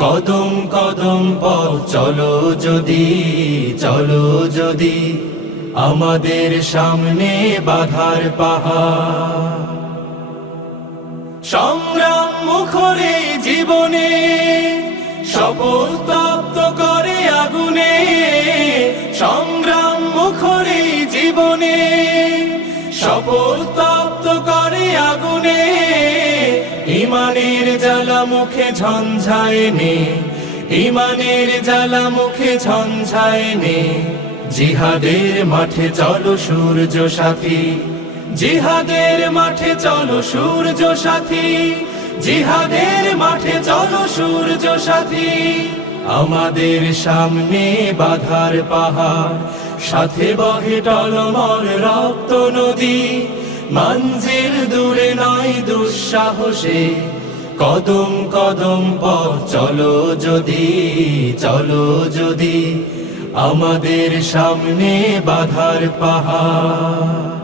কদম কদম পথ, চলো যদি চলো যদি, আমাদের সামনে বাধার পাহাড়। সংগ্রাম মুখরে জীবনে, শপথ তপ্ত করে আগুনে, সংগ্রাম মুখরে জীবনে, শপথ তপ্ত জ্বালা মুখে ঝঞ্ঝায় নে ইমানের জ্বালা মুখে ঝঞ্ঝায় নে। জিহাদের মাঠে চলো সূর্য সাথী, জিহাদের মাঠে চলো সূর্য সাথী, জিহাদের মাঠে চলো সূর্য সাথী। আমাদের সামনে বাধার পাহাড়, সাথে বহে টলমল রক্ত নদী মঞ্জিল দূরে নয় দুঃসাহসে কদম কদম পথ চলো যদি চলো যদি আমাদের সামনে বাধার পাহাড়।